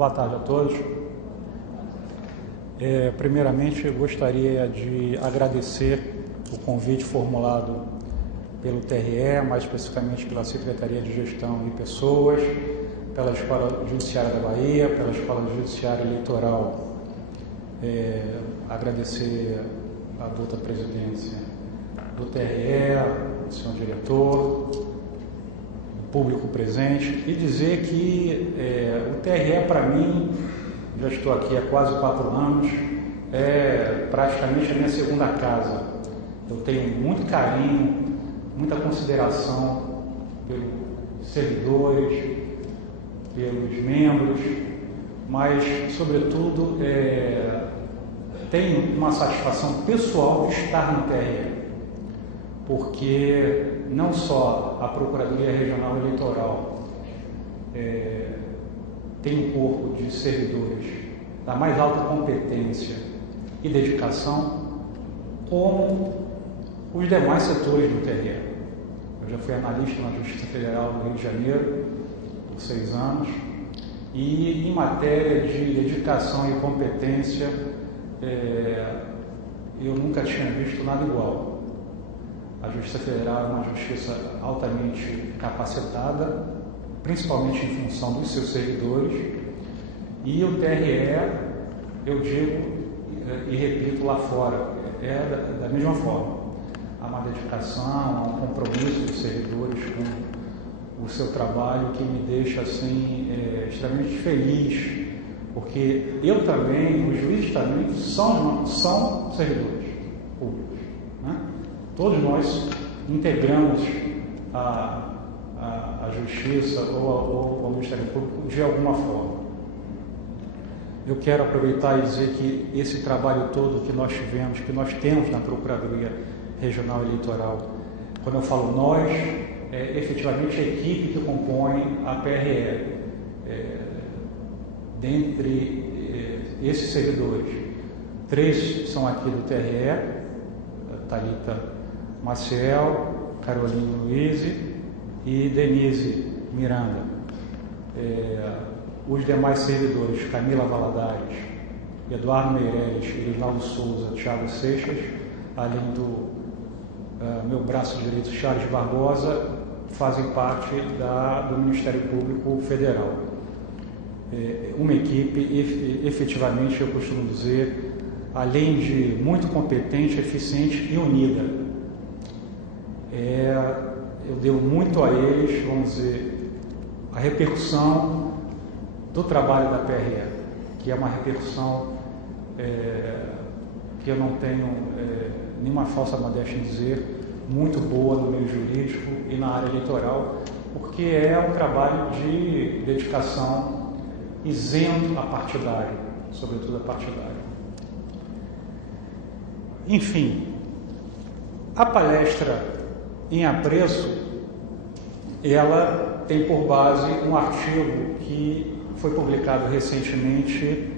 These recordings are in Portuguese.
Boa tarde a todos. Primeiramente, eu gostaria de agradecer o convite formulado pelo TRE, mais especificamente pela Secretaria de Gestão de Pessoas, pela Escola Judiciária da Bahia, pela Escola Judiciária Eleitoral. Agradecer a douta presidência do TRE, o senhor diretor, o público presente, e dizer que o TRE, para mim, já estou aqui há quase 4 anos, é praticamente a minha segunda casa. Eu tenho muito carinho, muita consideração pelos servidores, pelos membros, mas, sobretudo, tenho uma satisfação pessoal de estar no TRE, porque não só a Procuradoria Regional Eleitoral tem um corpo de servidores da mais alta competência e dedicação, como os demais setores do TRE. Eu já fui analista na Justiça Federal do Rio de Janeiro por 6 anos, e em matéria de dedicação e competência, eu nunca tinha visto nada igual. A Justiça Federal é uma justiça altamente capacitada, principalmente em função dos seus servidores, e o TRE, eu digo e repito lá fora, da mesma forma. Há uma dedicação, há um compromisso dos servidores com o seu trabalho que me deixa assim, extremamente feliz, porque eu também, os juízes também, são servidores públicos, né? Todos nós integramos a Justiça ou ao Ministério Público de alguma forma. Eu quero aproveitar e dizer que esse trabalho todo que nós tivemos, que nós temos na Procuradoria Regional Eleitoral, quando eu falo nós, é efetivamente a equipe que compõe a PRE. Dentre esses servidores, 3 são aqui do TRE, Thalita Maciel, Caroline Luiz e Denise Miranda. Os demais servidores, Camila Valadares, Eduardo Meirelles, Irinaldo Souza, Thiago Seixas, além do meu braço direito, Charles Barbosa, fazem parte do Ministério Público Federal. Uma equipe, efetivamente, eu costumo dizer, além de muito competente, eficiente e unida. Eu devo muito a eles, vamos dizer, a repercussão do trabalho da PRE, que é uma repercussão que eu não tenho nenhuma falsa modéstia em dizer, muito boa no meio jurídico e na área eleitoral, porque é um trabalho de dedicação isento a partidário, sobretudo a partidário. Enfim, a palestra em apreço, ela tem por base um artigo que foi publicado recentemente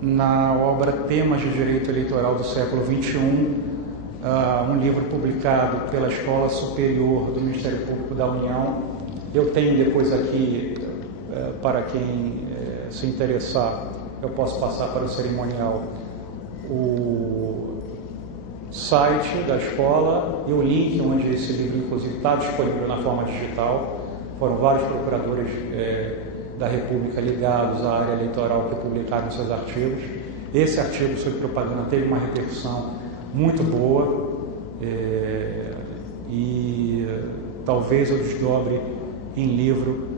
na obra Temas de Direito Eleitoral do século XXI, um livro publicado pela Escola Superior do Ministério Público da União. Eu tenho depois aqui, para quem se interessar, eu posso passar para o cerimonial o site da escola e o link onde esse livro, inclusive, está disponível na forma digital. Foram vários procuradores da República ligados à área eleitoral que publicaram seus artigos. Esse artigo sobre propaganda teve uma repercussão muito boa e talvez eu desdobre em livro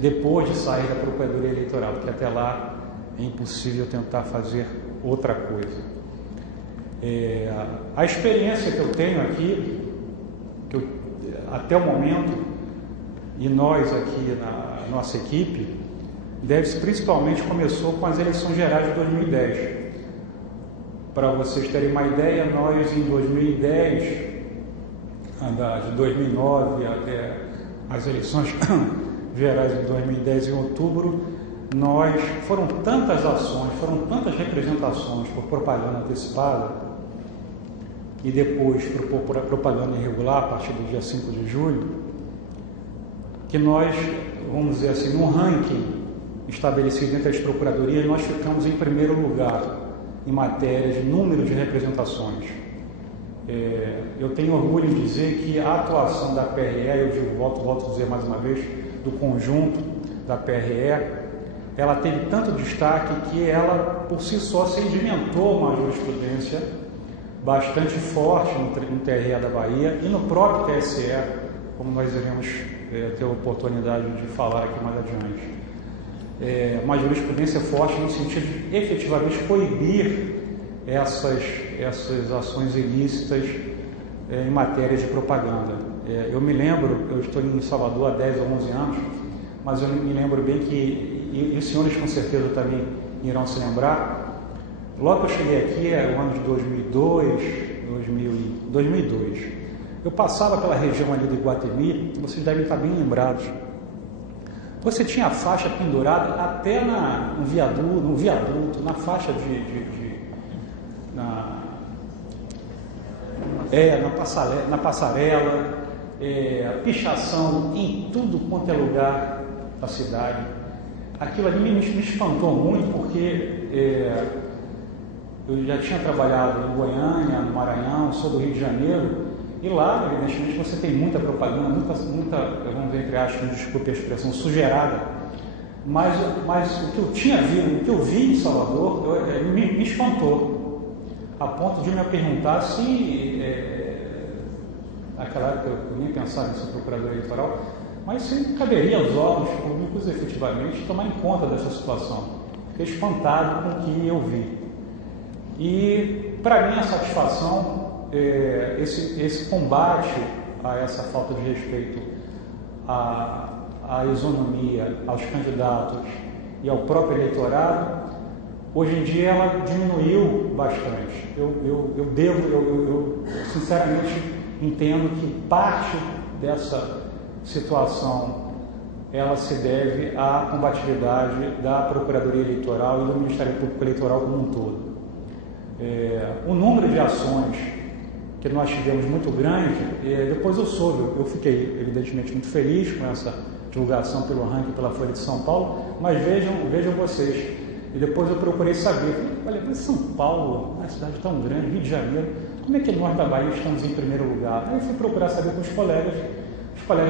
depois de sair da Procuradoria Eleitoral, porque até lá é impossível tentar fazer outra coisa. A experiência que eu tenho aqui, até o momento, e nós aqui na nossa equipe, principalmente começou com as eleições gerais de 2010. Para vocês terem uma ideia, nós em 2010, de 2009 até as eleições gerais de 2010 em outubro, foram tantas ações, foram tantas representações por propaganda antecipada e depois por propaganda irregular a partir do dia 5 de julho, que nós, vamos dizer assim, no ranking estabelecido entre as procuradorias, nós ficamos em primeiro lugar em matéria de número de representações. Eu tenho orgulho em dizer que a atuação da PRE, eu digo, volto a dizer mais uma vez, do conjunto da PRE, ela teve tanto destaque que ela, por si só, sedimentou uma jurisprudência bastante forte no TRE da Bahia e no próprio TSE, como nós iremos ter a oportunidade de falar aqui mais adiante. Uma jurisprudência forte no sentido de efetivamente coibir essas ações ilícitas em matéria de propaganda. Eu me lembro, eu estou em Salvador há 10 ou 11 anos, mas eu me lembro bem que, e os senhores com certeza também irão se lembrar, logo que eu cheguei aqui, era o ano de 2002, eu passava pela região ali do Iguatemi, vocês devem estar bem lembrados. Você tinha a faixa pendurada até no viaduto, na faixa na passarela, pichação em tudo quanto é lugar da cidade. Aquilo ali me espantou muito, porque eu já tinha trabalhado em Goiânia, no Maranhão, sou do Rio de Janeiro, e lá, evidentemente, você tem muita propaganda, muita, vamos ver entre aspas, desculpe a expressão, sujeirada, mas o que eu tinha visto, o que eu vi em Salvador, me espantou, a ponto de me perguntar se, naquela época eu nem pensava em ser procurador eleitoral, mas se caberia aos órgãos públicos, efetivamente, tomar em conta dessa situação. Fiquei espantado com o que eu vi. E, para minha satisfação, esse combate a essa falta de respeito à isonomia, aos candidatos e ao próprio eleitorado, hoje em dia ela diminuiu bastante. Eu sinceramente entendo que parte dessa situação ela se deve à combatividade da Procuradoria Eleitoral e do Ministério Público Eleitoral como um todo. O número de ações que nós tivemos muito grande, depois eu fiquei evidentemente muito feliz com essa divulgação pelo ranking pela Folha de São Paulo, mas vejam vocês, e depois eu procurei saber, olha, mas São Paulo, uma cidade tão grande, Rio de Janeiro, como é que nós da Bahia estamos em primeiro lugar? Aí eu fui procurar saber com os colegas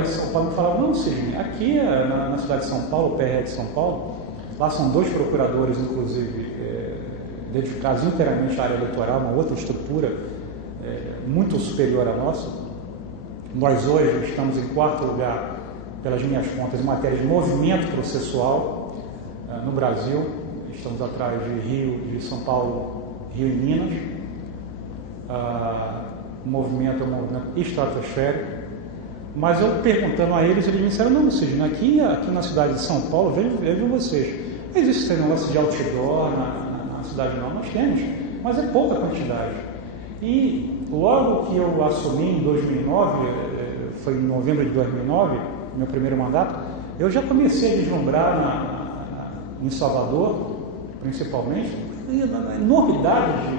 de São Paulo me falavam, não, Sidney, aqui na cidade de São Paulo, o PRE de São Paulo, lá são 2 procuradores, inclusive, dedicados inteiramente à área eleitoral, uma outra estrutura muito superior à nossa. Nós hoje estamos em 4º lugar, pelas minhas contas, em matéria de movimento processual no Brasil. Estamos atrás de Rio, de São Paulo, Rio e Minas. O movimento é um movimento estratosférico. Mas eu perguntando a eles me disseram, não, Sidney, aqui na cidade de São Paulo, vejam vocês, não existe esse negócio de outdoor na cidade não, nós temos, mas é pouca quantidade. E logo que eu assumi em 2009, foi em novembro de 2009, meu primeiro mandato, eu já comecei a vislumbrar em Salvador, principalmente, a enormidade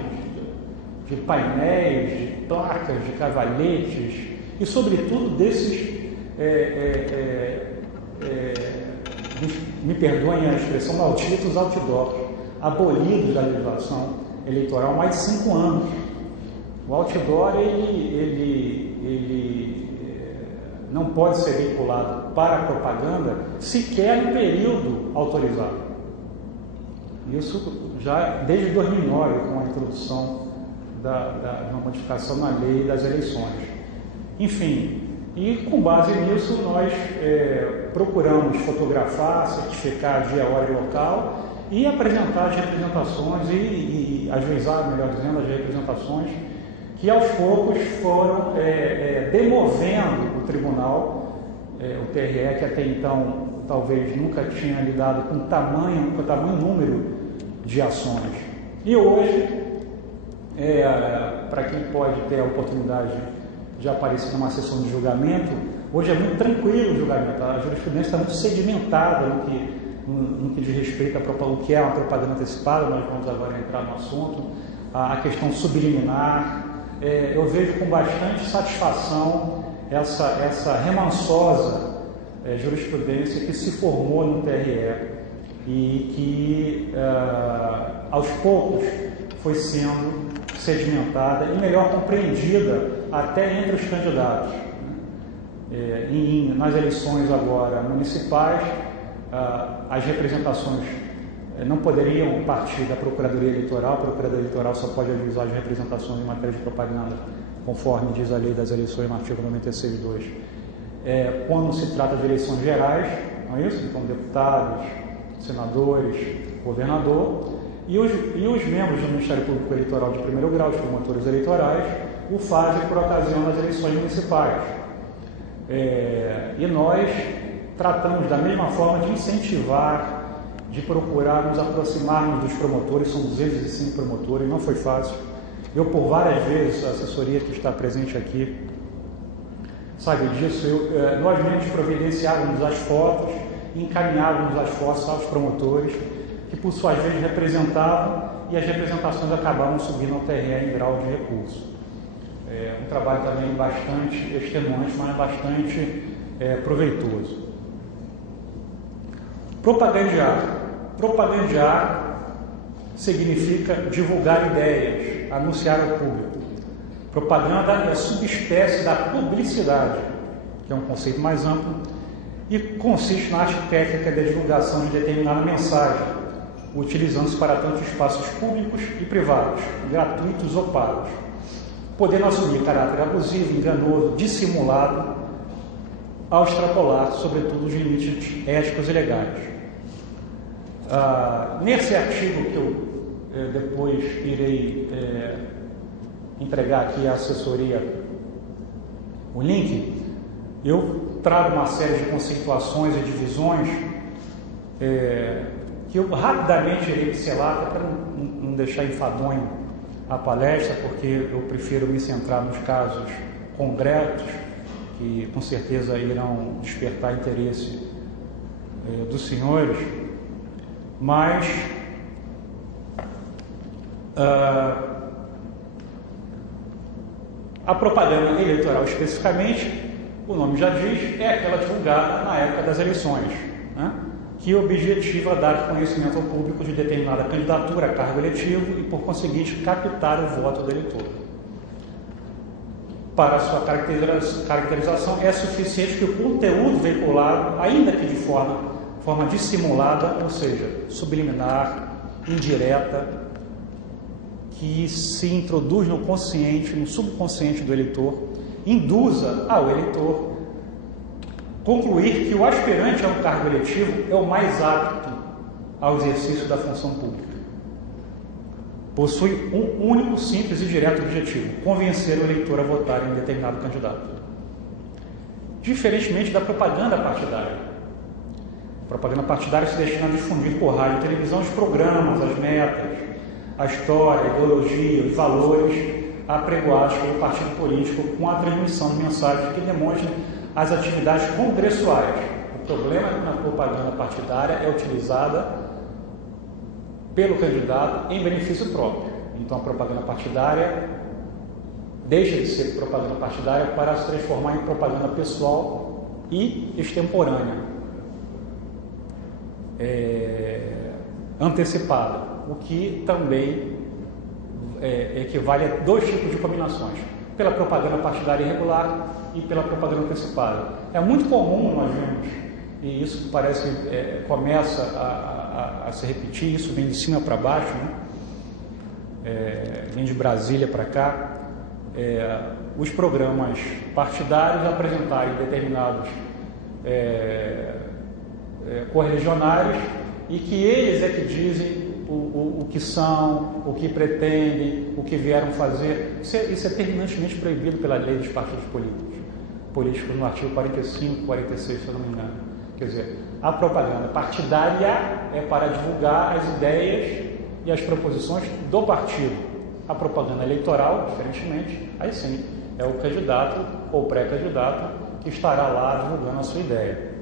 de painéis, de placas, de cavalhetes, e sobretudo desses, me perdoem a expressão, malditos outdoors, abolidos da legislação eleitoral há mais de 5 anos. O outdoor, ele não pode ser vinculado para a propaganda sequer no período autorizado. Isso já desde 2009, com a introdução de uma modificação na lei das eleições. Enfim, e com base nisso nós procuramos fotografar, certificar dia, hora e local e apresentar as representações e ajuizar, melhor dizendo, as representações que aos poucos foram demovendo o tribunal, o TRE, que até então talvez nunca tinha lidado com tamanho número de ações. E hoje, para quem pode ter a oportunidade de aparecer numa sessão de julgamento, hoje é muito tranquilo o julgamento, a jurisprudência está muito sedimentada no que diz respeito ao que é uma propaganda antecipada, nós vamos agora entrar no assunto, a questão subliminar. Eu vejo com bastante satisfação essa remansosa jurisprudência que se formou no TRE e que aos poucos foi sendo sedimentada e melhor compreendida até entre os candidatos. Nas eleições agora municipais, as representações não poderiam partir da Procuradoria Eleitoral. A Procuradoria Eleitoral só pode ajuizar as representações em matéria de propaganda, conforme diz a lei das eleições no artigo 96.2. Quando se trata de eleições gerais, não é isso? Então, deputados, senadores, governador, e os membros do Ministério Público Eleitoral de primeiro grau, os promotores eleitorais, o fazem por ocasião das eleições municipais. E nós tratamos da mesma forma de incentivar, de procurar nos aproximarmos dos promotores. São 205 promotores, não foi fácil. Eu, por várias vezes, a assessoria que está presente aqui sabe disso, nós mesmos providenciávamos as fotos, encaminhávamos as fotos aos promotores, que por suas vezes representavam, e as representações acabavam subindo ao TRE em grau de recurso. Um trabalho também bastante extenuante, mas bastante proveitoso. Propagandear. Propagandear significa divulgar ideias, anunciar ao público. Propaganda é subespécie da publicidade, que é um conceito mais amplo, e consiste na arte técnica da divulgação de determinada mensagem, utilizando-se para tanto espaços públicos e privados, gratuitos ou pagos, podendo assumir caráter abusivo, enganoso, dissimulado, ao extrapolar, sobretudo, os limites éticos e legais. Nesse artigo que eu depois irei entregar aqui à assessoria o link, eu trago uma série de conceituações e divisões que eu rapidamente irei pincelar, até para não deixar enfadonho a palestra, porque eu prefiro me centrar nos casos concretos, que com certeza irão despertar interesse dos senhores, mas a propaganda eleitoral especificamente, o nome já diz, é aquela divulgada na época das eleições, né? Que objetiva dar conhecimento ao público de determinada candidatura a cargo eletivo e, por conseguinte, captar o voto do eleitor. Para sua caracterização, é suficiente que o conteúdo veiculado, ainda que de forma dissimulada, ou seja, subliminar, indireta, que se introduz no consciente, no subconsciente do eleitor, induza ao eleitor concluir que o aspirante a um cargo eletivo é o mais apto ao exercício da função pública. Possui um único, simples e direto objetivo: convencer o eleitor a votar em determinado candidato. Diferentemente da propaganda partidária. A propaganda partidária se destina a difundir por rádio e televisão os programas, as metas, a história, a ideologia, os valores apregoados pelo partido político, com a transmissão de mensagens que demonstrem as atividades congressuais. O problema é que na propaganda partidária é utilizada pelo candidato em benefício próprio. Então a propaganda partidária deixa de ser propaganda partidária para se transformar em propaganda pessoal e extemporânea, antecipada, o que também equivale a dois tipos de combinações: pela propaganda partidária irregular e pela propaganda antecipada. É muito comum, nós vemos, e isso parece começa a se repetir, isso vem de cima para baixo, né? Vem de Brasília para cá, os programas partidários apresentarem determinados correligionários, e que eles é que dizem o que são, o que pretendem, o que vieram fazer. Isso é terminantemente proibido pela lei dos partidos políticos no artigo 45, 46, se eu não me engano. Quer dizer, a propaganda partidária é para divulgar as ideias e as proposições do partido. A propaganda eleitoral, diferentemente, aí sim, é o candidato ou pré-candidato que estará lá divulgando a sua ideia.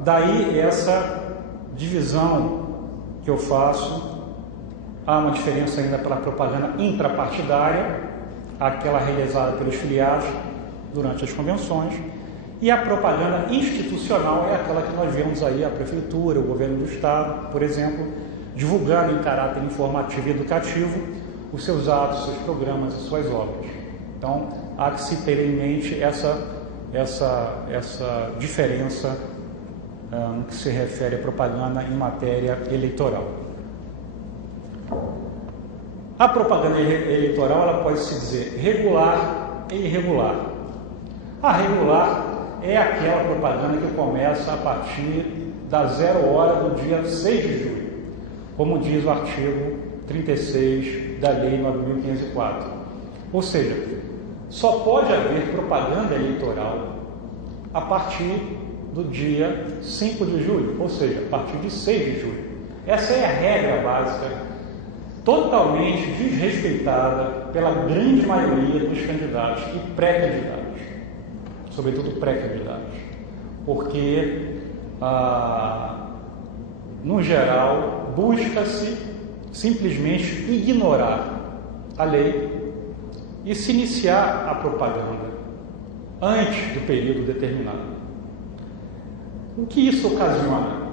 Daí essa divisão que eu faço. Há uma diferença ainda pela propaganda intrapartidária, aquela realizada pelos filiados durante as convenções, E a propaganda institucional é aquela que nós vemos aí, a prefeitura, o governo do estado, por exemplo, divulgando em caráter informativo e educativo os seus atos, seus programas e suas obras. Então, há que se ter em mente essa diferença no que se refere à propaganda em matéria eleitoral. A propaganda eleitoral ela pode se dizer regular e irregular. A regular é aquela propaganda que começa a partir da 0 hora do dia 6 de julho, como diz o artigo 36 da Lei 9.504. Ou seja, só pode haver propaganda eleitoral a partir do dia 5 de julho, ou seja, a partir de 6 de julho. Essa é a regra básica, totalmente desrespeitada pela grande maioria dos candidatos e pré-candidatos, sobretudo pré-candidatos, porque, no geral, busca-se simplesmente ignorar a lei e se iniciar a propaganda antes do período determinado. O que isso ocasiona?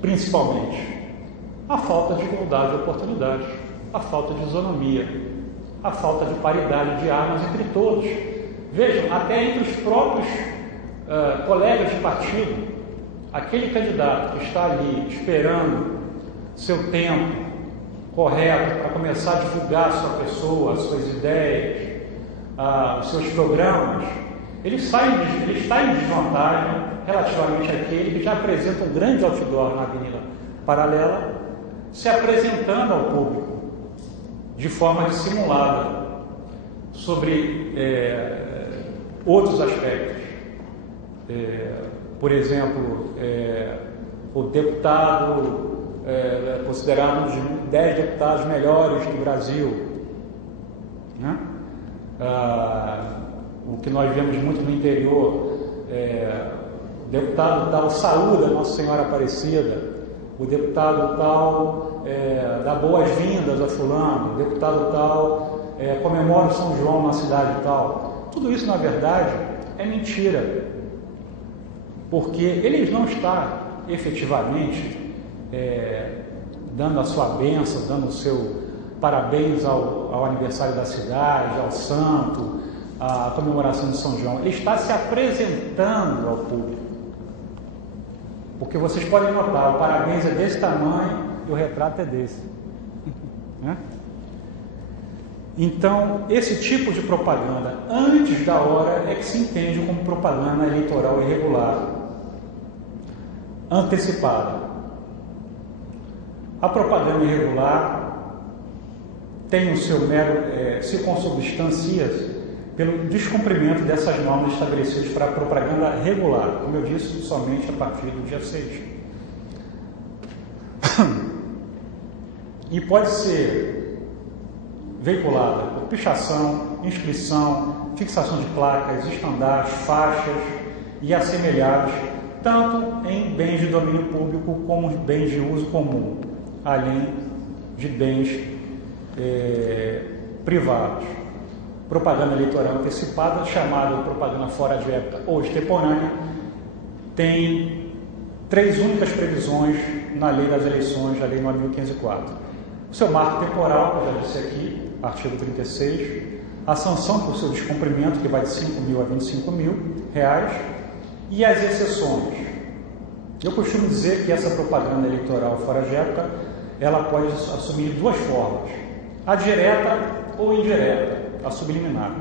Principalmente a falta de igualdade de oportunidades, a falta de isonomia, a falta de paridade de armas entre todos. Vejam, até entre os próprios colegas de partido, aquele candidato que está ali esperando seu tempo correto para começar a divulgar a sua pessoa, as suas ideias, os seus programas, ele está em desvantagem relativamente àquele que já apresenta um grande outdoor na Avenida Paralela, se apresentando ao público de forma dissimulada sobre outros aspectos. Por exemplo, o deputado considerado um dos 10 deputados melhores do Brasil, né? O que nós vemos muito no interior, o deputado tal saúda Nossa Senhora Aparecida, o deputado tal dá boas-vindas a fulano, o deputado tal comemora o São João na cidade tal. Tudo isso, na verdade, é mentira, porque ele não está efetivamente dando a sua bênção, dando o seu parabéns ao aniversário da cidade, ao santo, à comemoração de São João. Ele está se apresentando ao público. Porque vocês podem notar, o parabéns é desse tamanho e o retrato é desse. Né? Então, esse tipo de propaganda, antes da hora, é que se entende como propaganda eleitoral irregular, antecipada. A propaganda irregular tem o seu mero, se consubstancia pelo descumprimento dessas normas estabelecidas para a propaganda regular, como eu disse, somente a partir do dia 6. E pode ser veiculada por pichação, inscrição, fixação de placas, estandartes, faixas e assemelhados, tanto em bens de domínio público como bens de uso comum, além de bens privados. Propaganda eleitoral antecipada, chamada de propaganda fora de época ou extemporânea, tem 3 únicas previsões na Lei das Eleições, a Lei 9.504. O seu marco temporal, eu já disse aqui, artigo 36, a sanção por seu descumprimento, que vai de R$5.000 a R$25.000, e as exceções. Eu costumo dizer que essa propaganda eleitoral fora de época, ela pode assumir 2 formas, a direta ou indireta, a subliminar.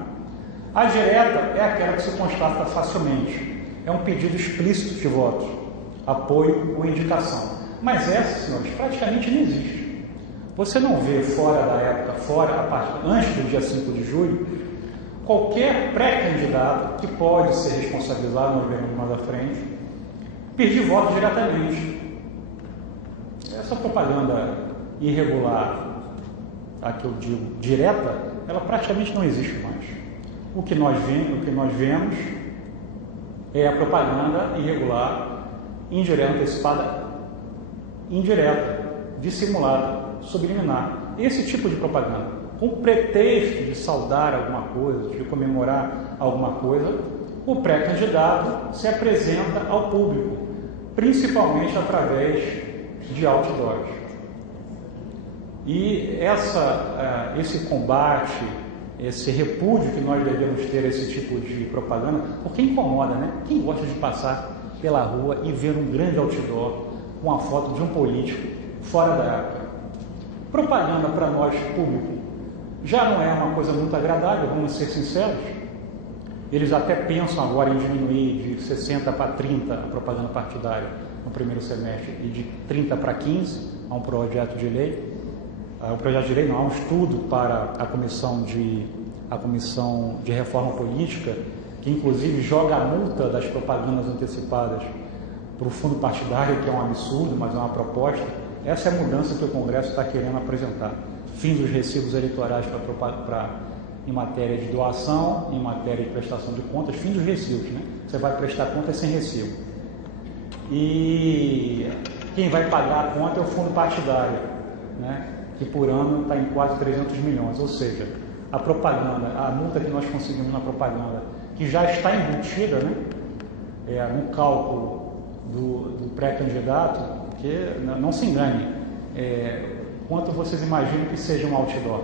A direta é aquela que se constata facilmente, é um pedido explícito de voto, apoio ou indicação. Mas essa, senhores, praticamente não existe. Você não vê fora da época, antes do dia 5 de julho, qualquer pré-candidato que pode ser responsabilizado, nós veremos mais à frente, pedir voto diretamente. Essa propaganda irregular, a que eu digo direta, ela praticamente não existe mais. O que nós vemos é a propaganda irregular, indireta, antecipada, indireta, dissimulada, subliminar. Esse tipo de propaganda, com pretexto de saudar alguma coisa, de comemorar alguma coisa, o pré-candidato se apresenta ao público, principalmente através de outdoors. E esse combate, esse repúdio que nós devemos ter a esse tipo de propaganda, porque incomoda, né? Quem gosta de passar pela rua e ver um grande outdoor com a foto de um político fora da época? Propaganda para nós, público, já não é uma coisa muito agradável, vamos ser sinceros. Eles até pensam agora em diminuir de 60 para 30 a propaganda partidária no primeiro semestre e de 30 para 15 a um projeto de lei. Um projeto de lei não, há um estudo para a comissão de reforma política, que inclusive joga a multa das propagandas antecipadas para o fundo partidário, que é um absurdo, mas é uma proposta. Essa é a mudança que o Congresso está querendo apresentar. Fim dos recibos eleitorais em matéria de doação, em matéria de prestação de contas, fim dos recibos, né? Você vai prestar contas sem recibo. E quem vai pagar a conta é o fundo partidário, né? Que por ano está em quase 300 milhões. Ou seja, a propaganda, a multa que nós conseguimos na propaganda, que já está embutida, né? No cálculo do pré-candidato, porque não se engane, quanto vocês imaginam que seja um outdoor?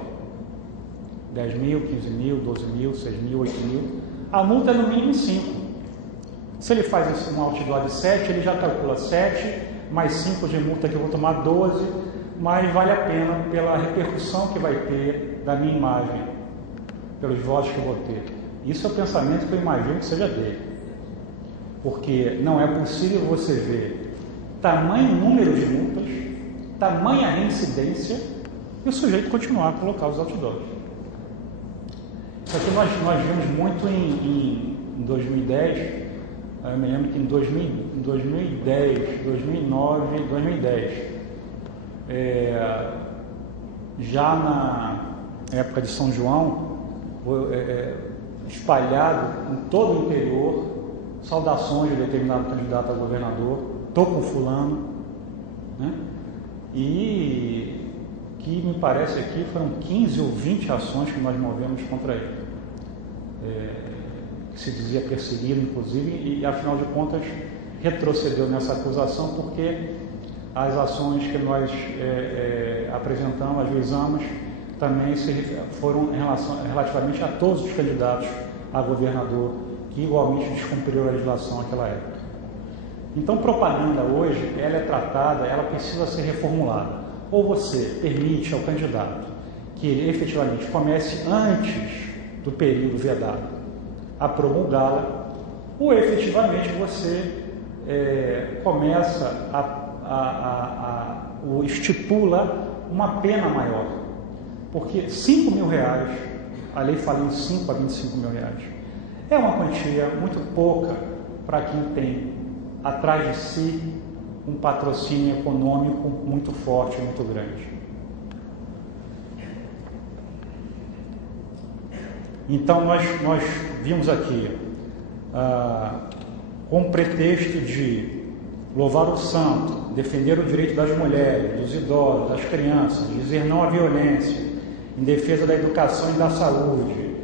10 mil, 15 mil, 12 mil, 6 mil, 8 mil. A multa é no mínimo 5. Se ele faz um outdoor de 7, ele já calcula 7, mais 5 de multa que eu vou tomar 12, mas vale a pena pela repercussão que vai ter da minha imagem, pelos votos que eu vou ter. Isso é o pensamento que eu imagino que seja dele. Porque não é possível você ver tamanho número de multas, tamanha reincidência e o sujeito continuar a colocar os outdoors. Isso aqui nós vimos muito em 2010, eu me lembro que em 2010, 2009, 2010, já na época de São João, espalhado em todo o interior, saudações de determinado candidato a governador, estou com fulano, né? E que me parece aqui foram 15 ou 20 ações que nós movemos contra ele, que se dizia perseguido, inclusive, e afinal de contas retrocedeu nessa acusação porque as ações que nós apresentamos, ajuizamos, também foram relativamente a todos os candidatos a governador que igualmente descumpriram a legislação naquela época. Então, propaganda hoje, ela é tratada, ela precisa ser reformulada. Ou você permite ao candidato que ele efetivamente comece antes do período vedado a promulgá-la, ou efetivamente você começa estipula uma pena maior. Porque R$5.000, a lei fala em 5 a 25 mil reais, é uma quantia muito pouca para quem tem atrás de si um patrocínio econômico muito forte, muito grande. Então nós vimos aqui, com pretexto de louvar o santo, defender o direito das mulheres, dos idosos, das crianças, dizer não à violência, em defesa da educação e da saúde,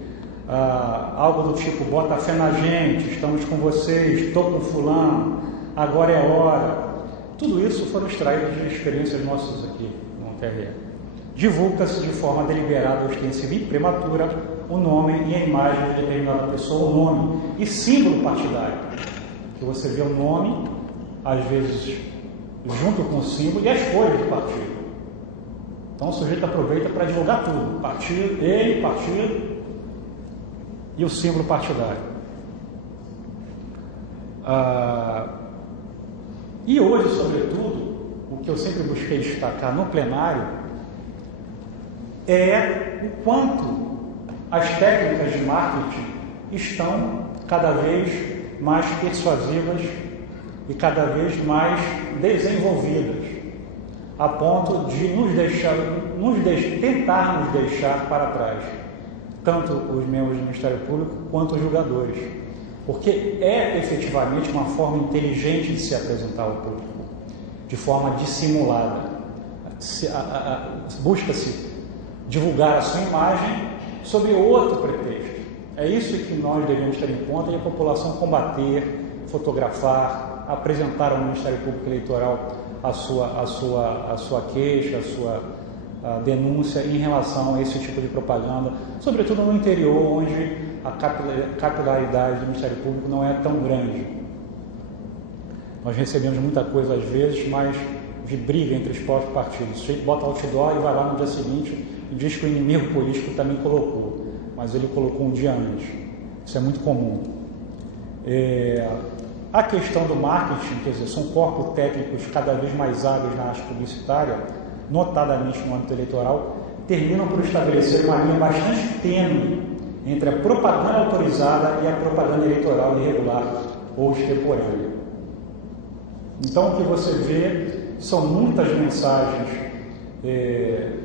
algo do tipo, bota fé na gente, estamos com vocês, estou com fulano, agora é hora. Tudo isso foram extraídos de experiências nossas aqui no TRE. Divulga-se de forma deliberada, ostensiva e prematura o nome e a imagem de determinada pessoa, o nome e símbolo partidário. Que você vê o nome, às vezes, junto com o símbolo e as cores do partido. Então o sujeito aproveita para divulgar tudo. Partido, ele, partido e o símbolo partidário. E hoje, sobretudo, o que eu sempre busquei destacar no plenário é o quanto as técnicas de marketing estão cada vez mais persuasivas e cada vez mais desenvolvidas, a ponto de tentar nos deixar para trás, tanto os membros do Ministério Público quanto os julgadores, porque é efetivamente uma forma inteligente de se apresentar ao público, de forma dissimulada. Busca-se divulgar a sua imagem sob outro pretexto, É isso que nós devemos ter em conta e a população combater, fotografar, apresentar ao Ministério Público Eleitoral a sua queixa, a sua denúncia em relação a esse tipo de propaganda, sobretudo no interior, onde a capilaridade do Ministério Público não é tão grande. Nós recebemos muita coisa às vezes, mas de briga entre os próprios partidos. O sujeito bota outdoor e vai lá no dia seguinte e diz que o inimigo político também colocou, mas ele colocou um dia antes. Isso é muito comum. A questão do marketing, quer dizer, são corpos técnicos cada vez mais hábeis na arte publicitária, notadamente no âmbito eleitoral, terminam por estabelecer uma linha bastante tênue entre a propaganda autorizada e a propaganda eleitoral irregular ou extemporânea. Então, o que você vê são muitas mensagens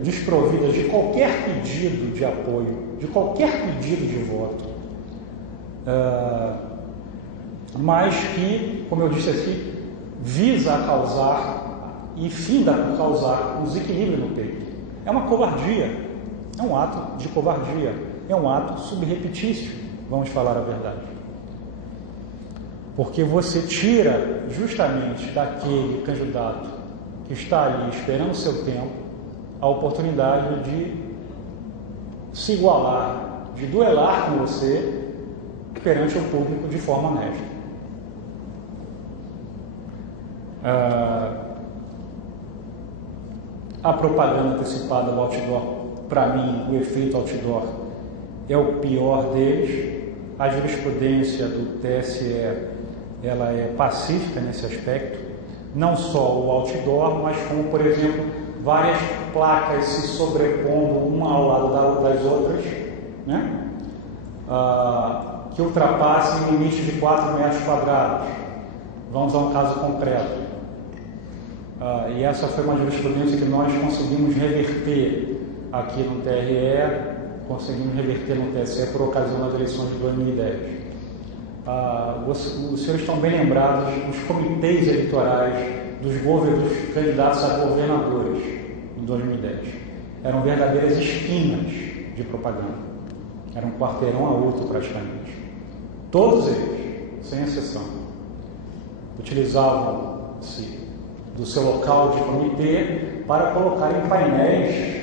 desprovidas de qualquer pedido de apoio, de qualquer pedido de voto, mas que, como eu disse aqui, visa a causar e finda por causar um desequilíbrio no peito. É uma covardia, é um ato de covardia, é um ato subrepetício, vamos falar a verdade. Porque você tira justamente daquele candidato que está ali esperando o seu tempo a oportunidade de se igualar, de duelar com você perante o público de forma honesta. A propaganda antecipada do outdoor, para mim, o efeito outdoor é o pior deles. A jurisprudência do TSE ela é pacífica nesse aspecto, não só o outdoor, mas como, por exemplo, várias placas se sobrepondo uma ao lado das outras, né? Que ultrapassem o limite de 4 metros quadrados. Vamos a um caso concreto. E essa foi uma jurisprudência que nós conseguimos reverter aqui no TRE, conseguimos reverter no TSE por ocasião das eleições de 2010. Os senhores estão bem lembrados dos comitês eleitorais dos candidatos a governadores em 2010. Eram verdadeiras esquinas de propaganda. Era um quarteirão a outro praticamente. Todos eles, sem exceção, utilizavam-se do seu local de comitê para colocar em painéis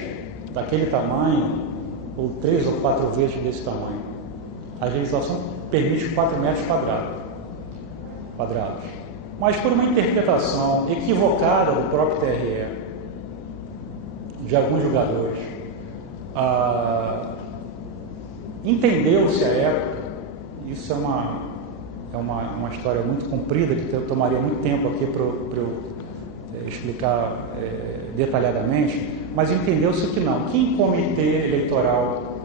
daquele tamanho, ou 3 ou 4 vezes desse tamanho. A legislação permite 4 metros quadrados. Mas por uma interpretação equivocada do próprio TRE, de alguns julgadores, entendeu-se à época, isso é uma história muito comprida, que tomaria muito tempo aqui para eu explicar detalhadamente, mas entendeu-se que não, que em comitê eleitoral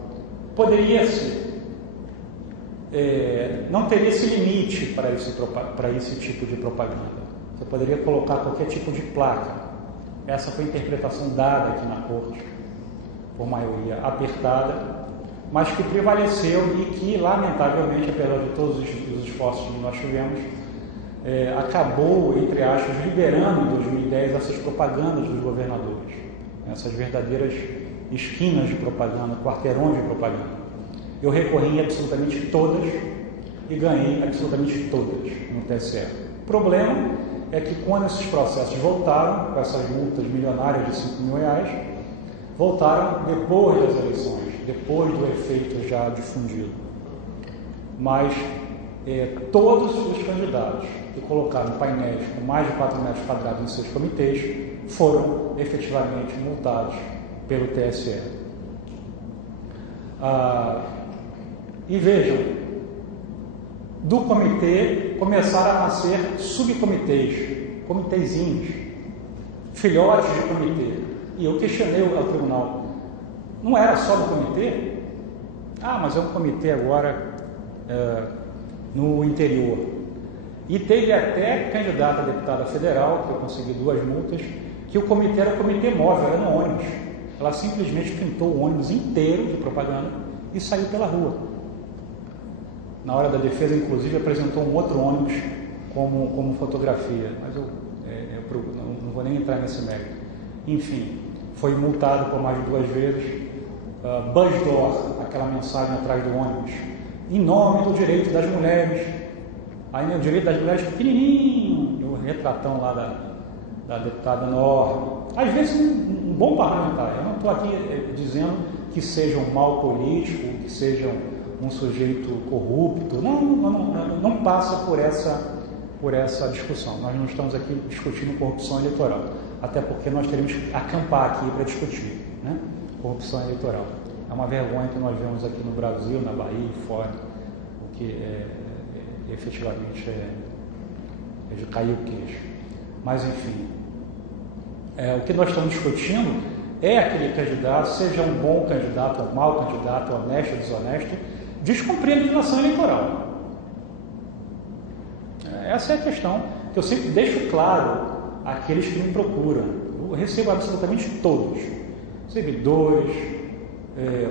não teria esse limite para esse tipo de propaganda. Você poderia colocar qualquer tipo de placa. Essa foi a interpretação dada aqui na corte, por maioria apertada, mas que prevaleceu e que, lamentavelmente, apesar de todos os esforços que nós tivemos, acabou, entre aspas, liberando em 2010 essas propagandas dos governadores, essas verdadeiras esquinas de propaganda, quarteirões de propaganda. Eu recorri em absolutamente todas e ganhei absolutamente todas no TSE. O problema é que quando esses processos voltaram, com essas multas milionárias de R$5.000, voltaram depois das eleições, depois do efeito já difundido. Mas todos os candidatos que colocaram painéis com mais de 4 metros quadrados em seus comitês foram efetivamente multados pelo TSE. E vejam, do comitê começaram a nascer subcomitês, comitézinhos, filhotes de comitê. E eu questionei ao tribunal, não era só do comitê? Mas é um comitê agora no interior. E teve até candidata a deputada federal, que eu consegui 2 multas, que o comitê era comitê móvel, era no ônibus. Ela simplesmente pintou o ônibus inteiro de propaganda e saiu pela rua. Na hora da defesa, inclusive, apresentou um outro ônibus como fotografia, mas eu não vou nem entrar nesse mérito. Enfim, foi multado por mais de 2 vezes. Bus door, aquela mensagem atrás do ônibus, em nome do direito das mulheres. Aí o direito das mulheres pequenininho, o retratão lá da deputada Norma. Às vezes um bom parlamentar. Eu não estou aqui dizendo que seja um mau político, que seja um sujeito corrupto. Não passa por essa discussão. Nós não estamos aqui discutindo corrupção eleitoral, até porque nós teremos que acampar aqui para discutir, né? Corrupção eleitoral. É uma vergonha que nós vemos aqui no Brasil, na Bahia e fora, o que efetivamente é de cair o queixo. Mas, enfim, o que nós estamos discutindo é aquele candidato, seja um bom candidato, um mau candidato, honesto ou desonesto, descumprir a legislação eleitoral. Essa é a questão que eu sempre deixo claro àqueles que me procuram. Eu recebo absolutamente todos, servidores,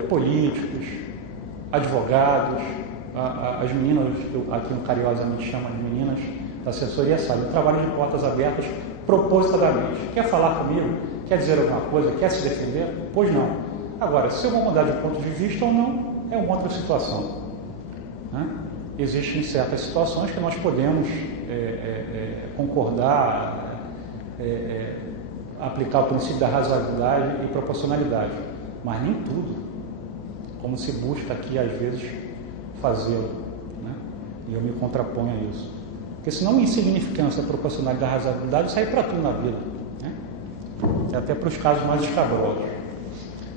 políticos, advogados, as meninas, aqui carinhosamente chamo de meninas da assessoria, sabe, eu trabalho de portas abertas propositadamente. Quer falar comigo? Quer dizer alguma coisa? Quer se defender? Pois não. Agora, se eu vou mudar de ponto de vista ou não, é uma outra situação, né? Existem certas situações que nós podemos concordar, aplicar o princípio da razoabilidade e proporcionalidade, mas nem tudo, como se busca aqui às vezes fazê-lo, né? E eu me contraponho a isso, porque senão a insignificância, a proporcionalidade, a razoabilidade sai para tudo na vida, né? E até para os casos mais escabrosos.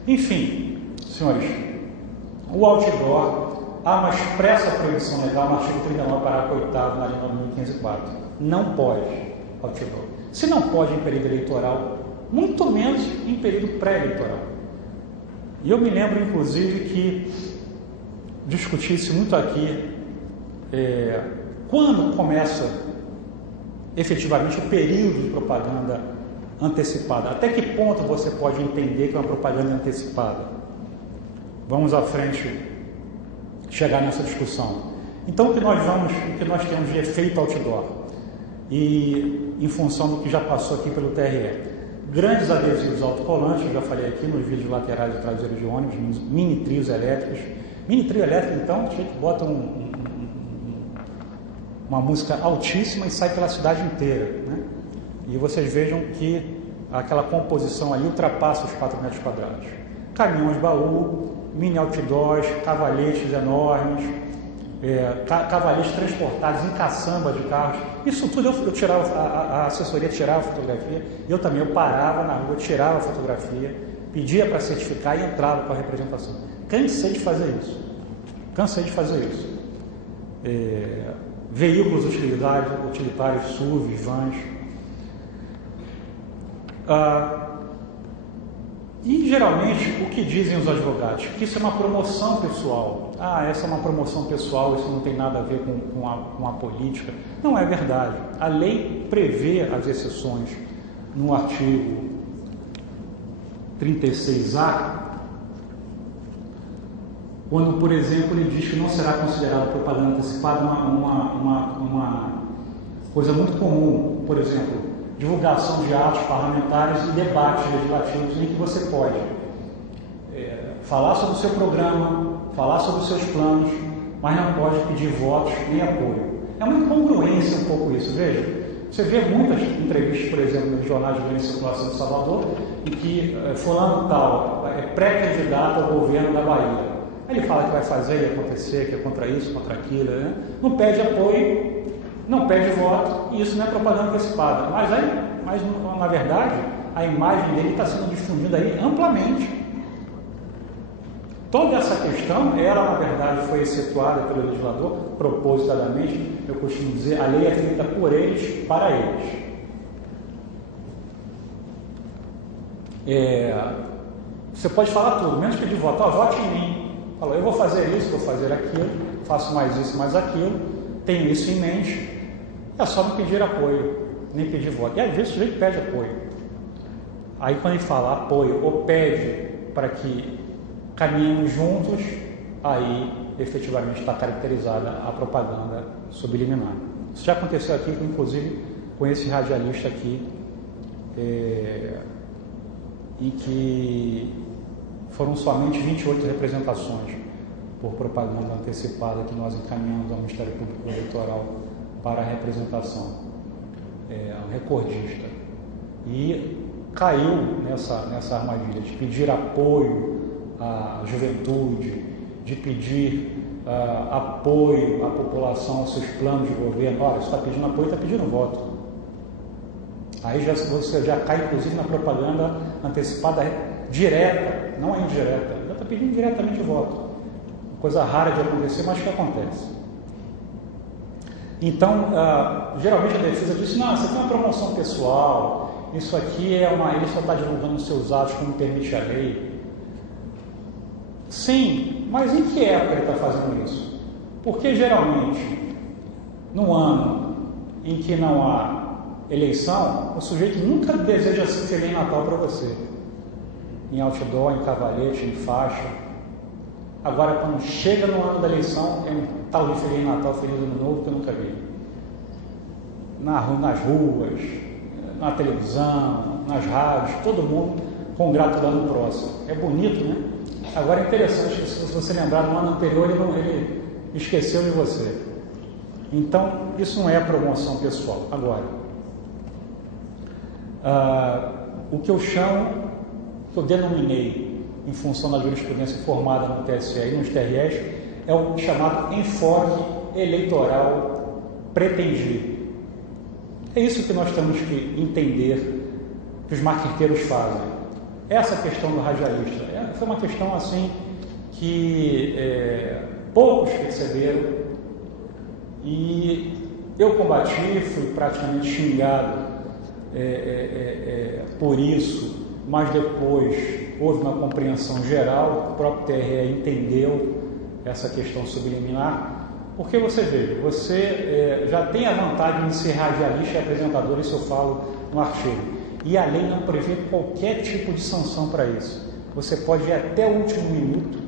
Enfim, senhores, o outdoor, há uma expressa proibição legal no artigo 39, parágrafo 8º, na lei 9.504. Não pode outdoor. Se não pode em período eleitoral, muito menos em período pré-eleitoral. E eu me lembro, inclusive, que discuti-se muito aqui quando começa efetivamente o período de propaganda antecipada. Até que ponto você pode entender que é uma propaganda antecipada? Vamos à frente chegar nessa discussão. Então, o que nós temos de efeito outdoor, e em função do que já passou aqui pelo TRE, grandes adesivos autocolantes, eu já falei aqui nos vídeos laterais e traseiros de ônibus, mini trios elétricos. Mini trio elétrico, então, você bota uma música altíssima e sai pela cidade inteira, né? E vocês vejam que aquela composição ali ultrapassa os 4 metros quadrados. Caminhões baú, mini outdoors, cavalhetes enormes, cavalhetes transportados em caçamba de carros. Isso tudo eu tirava, a assessoria tirava fotografia, eu também, eu parava na rua, tirava fotografia, pedia para certificar e entrava com a representação. Cansei de fazer isso. Veículos utilitários, SUVs, vans. E geralmente o que dizem os advogados? Que isso é uma promoção pessoal. Essa é uma promoção pessoal, isso não tem nada a ver com a política. Não é verdade. A lei prevê as exceções no artigo 36A, quando, por exemplo, ele diz que não será considerada propaganda antecipada uma coisa muito comum, por exemplo, divulgação de atos parlamentares e debates legislativos em que você pode falar sobre o seu programa, falar sobre os seus planos, mas não pode pedir votos nem apoio. É uma incongruência um pouco isso, veja. Você vê muitas entrevistas, por exemplo, nos jornais de grande circulação de Salvador, em que fulano tal é pré-candidato ao governo da Bahia. Aí ele fala que vai fazer, que vai acontecer, que é contra isso, contra aquilo, né? Não pede apoio, não pede voto, e isso não é propaganda antecipada. Mas na verdade, a imagem dele está sendo difundida aí amplamente. Toda essa questão, ela na verdade foi excetuada pelo legislador propositadamente. Eu costumo dizer, a lei é feita por eles, para eles. Você pode falar tudo, menos pedir voto. Vote em mim. Fala, eu vou fazer isso, vou fazer aquilo, faço mais isso, mais aquilo, tenho isso em mente. É só não pedir apoio, nem pedir voto. E às vezes o sujeito pede apoio. Aí quando ele fala apoio ou pede para que caminhemos juntos, aí efetivamente está caracterizada a propaganda subliminar. Isso já aconteceu aqui, inclusive, com esse radialista aqui, em que foram somente 28 representações por propaganda antecipada que nós encaminhamos ao Ministério Público Eleitoral para a representação, o recordista, e caiu nessa armadilha de pedir apoio à juventude, de pedir apoio à população, aos seus planos de governo. Olha, você está pedindo apoio, está pedindo voto. Aí você já cai, inclusive, na propaganda antecipada direta, não é indireta, já está pedindo diretamente voto. Coisa rara de acontecer, mas que acontece. Então, geralmente a defesa diz: não, isso aqui é uma promoção pessoal, isso aqui ele só está divulgando os seus atos como permite a lei. Sim, mas em que época ele está fazendo isso? Porque geralmente, no ano em que não há eleição, o sujeito nunca deseja assim Feliz Natal para você. Em outdoor, em cavalete, em faixa. Agora, quando chega no ano da eleição, é um tal de Feliz Natal, Feliz Ano Novo que eu nunca vi. Nas ruas, na televisão, nas rádios, todo mundo congratulando o próximo. É bonito, né? Agora é interessante que, se você lembrar, no ano anterior ele esqueceu de você. Então, isso não é promoção pessoal. Agora, o que eu denominei, em função da jurisprudência formada no TSE e nos TREs, é o chamado enfoque eleitoral pretendido. É isso que nós temos que entender que os marqueteiros fazem. Essa questão do radialista foi uma questão assim que poucos perceberam, e eu combati, fui praticamente xingado por isso, mas depois houve uma compreensão geral, o próprio TRE entendeu essa questão subliminar, porque você veja, você já tem a vantagem de ser radialista e apresentador, isso eu falo no artigo, e a lei não prevê qualquer tipo de sanção para isso. Você pode ir até o último minuto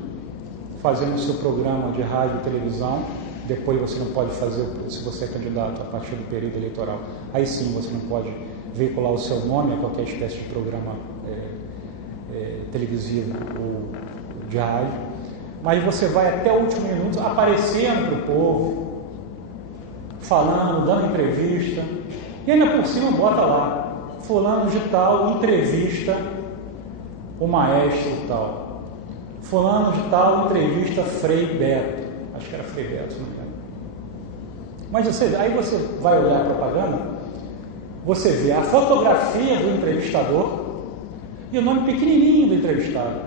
fazendo o seu programa de rádio e televisão, depois você não pode fazer, se você é candidato a partir do período eleitoral, aí sim você não pode veicular o seu nome a qualquer espécie de programa televisivo ou de rádio, mas você vai até o último minuto aparecendo para o povo, falando, dando entrevista, e ainda por cima bota lá, fulano de tal entrevista o maestro tal, fulano de tal entrevista Frei Beto, acho que era Frei Beto, não lembro. Mas aí você vai olhar a propaganda, você vê a fotografia do entrevistador e o nome pequenininho do entrevistado.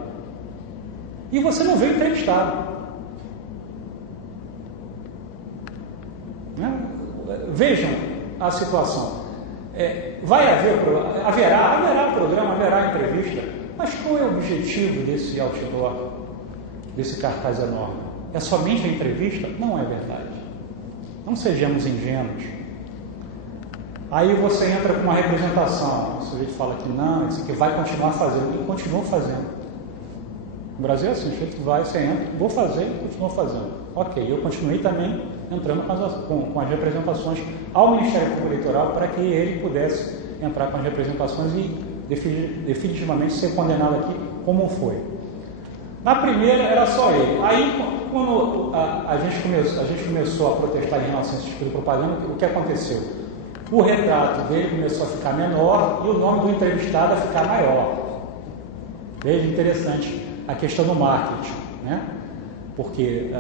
E você não vê o entrevistado. Né? Vejam a situação. Haverá programa, haverá entrevista, mas qual é o objetivo desse outdoor, desse cartaz enorme? É somente a entrevista? Não é verdade. Não sejamos ingênuos. Aí você entra com uma representação, o sujeito fala que não, isso aqui vai continuar fazendo, e continua fazendo. No Brasil é assim, o sujeito vai, você entra, vou fazer e continua fazendo. Ok, eu continuei também entrando com as representações ao Ministério Público Eleitoral para que ele pudesse entrar com as representações e definitivamente ser condenado aqui como foi. Na primeira era só ele. Aí, quando a gente começou a protestar em relação a esse tipo de propaganda, o que aconteceu? O retrato dele começou a ficar menor e o nome do entrevistado a ficar maior. Veja, interessante a questão do marketing, né? Porque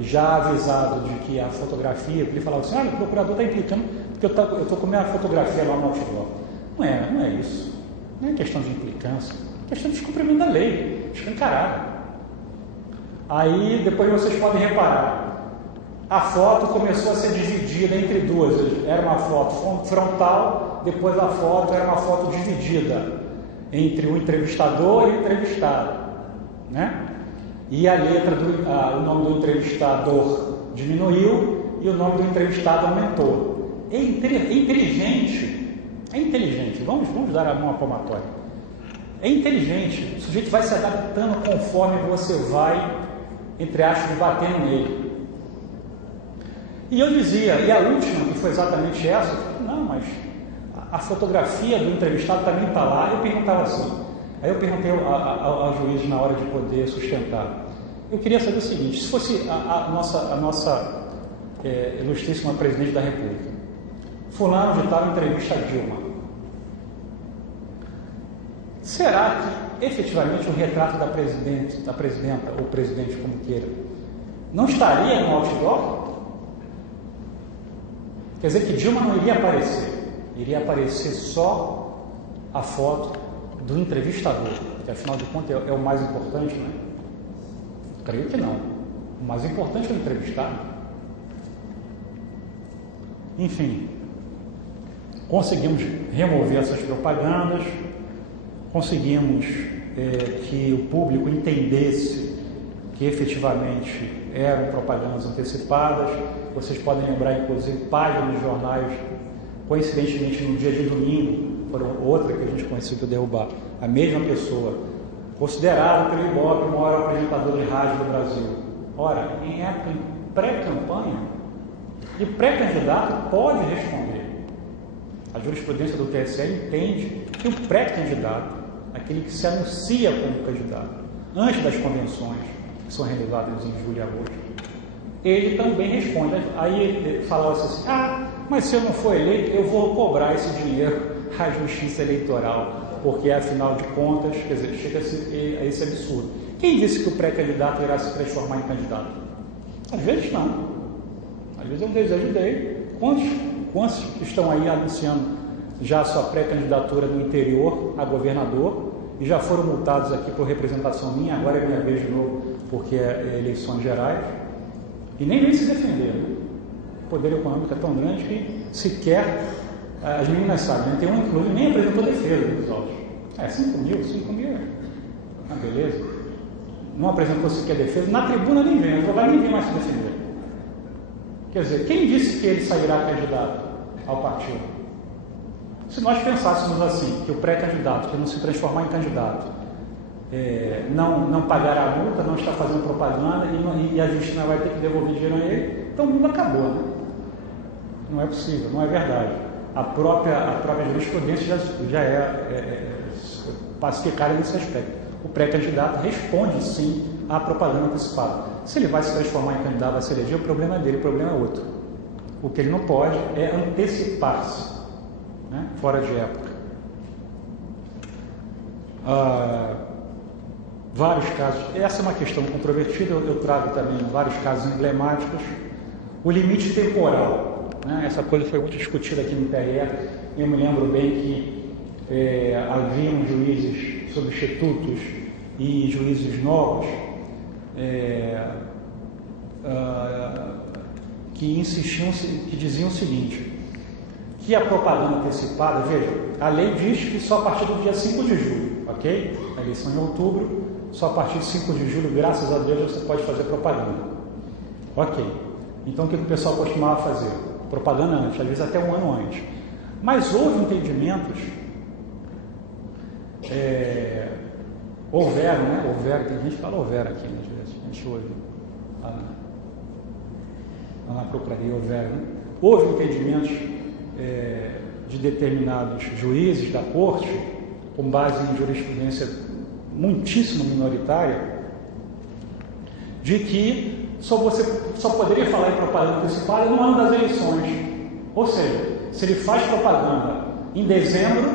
já avisado de que a fotografia, ele falava assim, olha, o procurador está implicando porque eu estou com a minha fotografia lá no outdoor. Não é isso. Não é questão de implicância, é questão de descumprimento da lei, escancarada. Aí, depois vocês podem reparar, a foto começou a ser dividida entre duas. Era uma foto frontal, depois a foto era uma foto dividida entre o entrevistador e o entrevistado, né? E a letra o nome do entrevistador diminuiu e o nome do entrevistado aumentou. É inteligente. Vamos dar a mão à palmatória. É inteligente. O sujeito vai se adaptando conforme você vai, entre aspas, batendo nele. E eu dizia, e a última, que foi exatamente essa, não, mas a fotografia do entrevistado também está lá. Eu perguntava assim, aí eu perguntei ao juiz na hora de poder sustentar, eu queria saber o seguinte: se fosse a nossa ilustríssima presidente da República, fulano de tal entrevista a Dilma, será que efetivamente o retrato da presidenta, ou presidente, como queira, não estaria no outdoor? Quer dizer que Dilma não iria aparecer só a foto do entrevistador, que afinal de contas é o mais importante, né? Creio que não. O mais importante é o entrevistado. Enfim, conseguimos remover essas propagandas, conseguimos que o público entendesse que efetivamente eram propagandas antecipadas. Vocês podem lembrar, inclusive, páginas de jornais, coincidentemente no dia de domingo, foram outra que a gente conseguiu derrubar, a mesma pessoa, considerado pelo Ibope o maior apresentador de rádio do Brasil. Ora, em época em pré-campanha, e pré-candidato pode responder. A jurisprudência do TSE entende que o pré-candidato, aquele que se anuncia como candidato, antes das convenções, que são realizadas em julho e agosto, ele também responde. Aí ele falava assim: mas se eu não for eleito, eu vou cobrar esse dinheiro à justiça eleitoral, porque afinal de contas, quer dizer, chega a esse absurdo. Quem disse que o pré-candidato irá se transformar em candidato? Às vezes não. Às vezes é um desejo dele. Quantos estão aí anunciando já a sua pré-candidatura no interior a governador e já foram multados aqui por representação minha, agora é minha vez de novo, porque é eleições gerais, e nem vem se defender, né? O poder econômico é tão grande que sequer, as meninas sabem, tem um inclusive nem apresentou defesa dos autos. 5 mil, beleza. Não apresentou sequer defesa, na tribuna nem vem, vai nem vir mais se defender. Quer dizer, quem disse que ele sairá candidato ao partido? Se nós pensássemos assim, que o pré-candidato, que não se transformar em candidato, não pagará a multa, não está fazendo propaganda e a justiça vai ter que devolver dinheiro a ele, então o mundo acabou, né? Não é possível, não é verdade. A própria jurisprudência já é pacificada nesse aspecto. O pré-candidato responde sim à propaganda antecipada. Se ele vai se transformar em candidato, vai se eleger, o problema é dele, o problema é outro. O que ele não pode é antecipar-se, né? Fora de época. Vários casos, essa é uma questão controvertida, eu trago também vários casos emblemáticos. O limite temporal, né? Essa coisa foi muito discutida aqui no TRE. Eu me lembro bem que haviam juízes substitutos e juízes novos que insistiam, que diziam o seguinte, que a propaganda antecipada, veja, a lei diz que só a partir do dia 5 de julho, ok? A eleição em outubro, só a partir de 5 de julho, graças a Deus, você pode fazer propaganda. Ok. Então o que o pessoal costumava fazer? Propaganda antes, às vezes até um ano antes. Mas houve entendimentos, houveram, né? Houveram, tem gente que fala houveram aqui, às vezes, a gente ouve na procuradoria, houveram, né? Houve entendimentos de determinados juízes da corte, com base em jurisprudência muitíssimo minoritária, de que só poderia falar em propaganda antecipada no ano das eleições. Ou seja, se ele faz propaganda em dezembro,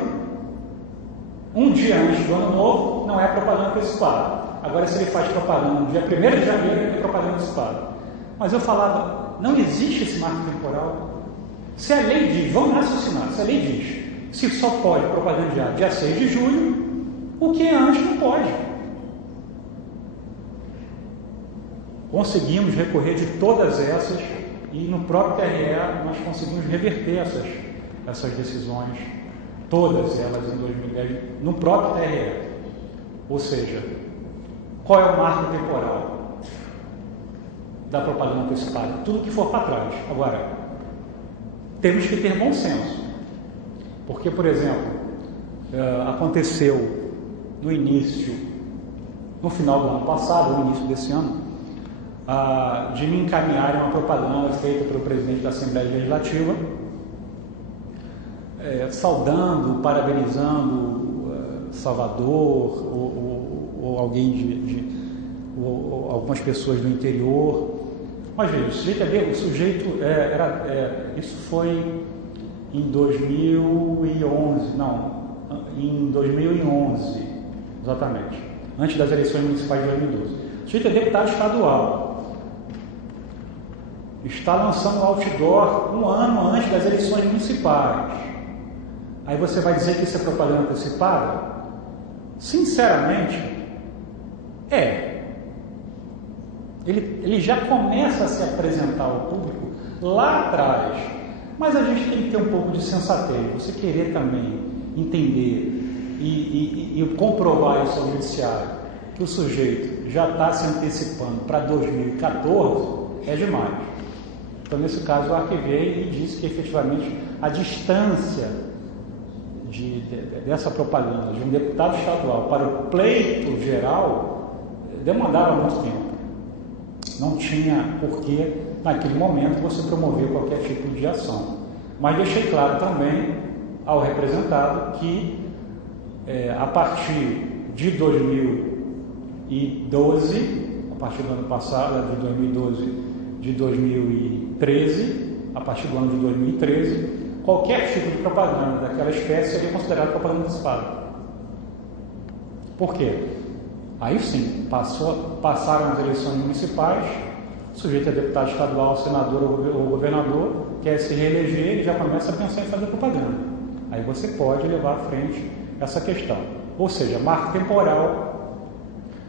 um dia antes do ano novo, não é propaganda antecipada. Agora, se ele faz propaganda no dia 1º de janeiro, é propaganda antecipada. Mas eu falava, não existe esse marco temporal. Se a lei diz, vamos raciocinar, se a lei diz, se só pode propagandear dia 6 de julho, o que é antes não pode. Conseguimos recorrer de todas essas e no próprio TRE nós conseguimos reverter essas decisões, todas elas em 2010, no próprio TRE. Ou seja, qual é o marco temporal da propaganda antecipada? Tudo que for para trás. Agora, temos que ter bom senso, porque, por exemplo, aconteceu no final do ano passado, no início desse ano, de me encaminharem uma propaganda feita pelo presidente da Assembleia Legislativa, saudando, parabenizando Salvador ou alguém algumas pessoas do interior. Mas veja, isso foi em 2011, em 2011, exatamente, antes das eleições municipais de 2012. O sujeito é deputado estadual, está lançando outdoor um ano antes das eleições municipais. Aí você vai dizer que isso é propaganda antecipada? Sinceramente, Ele já começa a se apresentar ao público lá atrás. Mas a gente tem que ter um pouco de sensatez. Você querer também entender e comprovar isso ao judiciário, que o sujeito já está se antecipando para 2014, é demais. Então, nesse caso, eu arquivei e disse que, efetivamente, a distância dessa propaganda de um deputado estadual para o pleito geral demandava muito tempo. Não tinha porquê, naquele momento, você promover qualquer tipo de ação. Mas deixei claro também ao representado que, a partir de 2012, a partir do ano passado, de 2012, de 2013, a partir do ano de 2013, qualquer tipo de propaganda daquela espécie seria considerada propaganda antecipada. Por quê? Aí sim, passaram as eleições municipais, o sujeito é deputado estadual, senador ou governador, quer se reeleger e já começa a pensar em fazer propaganda. Aí você pode levar à frente essa questão. Ou seja, marco temporal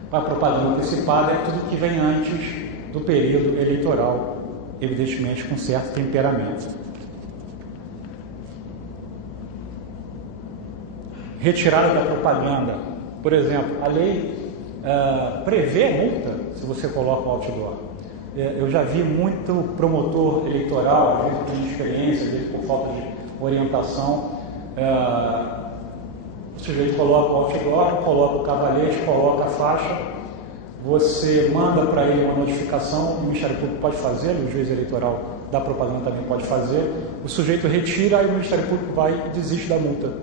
para propaganda antecipada é tudo que vem antes do período eleitoral, evidentemente com certo temperamento. Retirada da propaganda. Por exemplo, a lei prevê multa se você coloca um outdoor. Eu já vi muito promotor eleitoral, às vezes por inexperiência, às vezes por falta de orientação, o sujeito coloca o outdoor, coloca o cavalete, coloca a faixa, você manda para ele uma notificação, o Ministério Público pode fazer, o juiz eleitoral da propaganda também pode fazer, o sujeito retira e o Ministério Público vai e desiste da multa,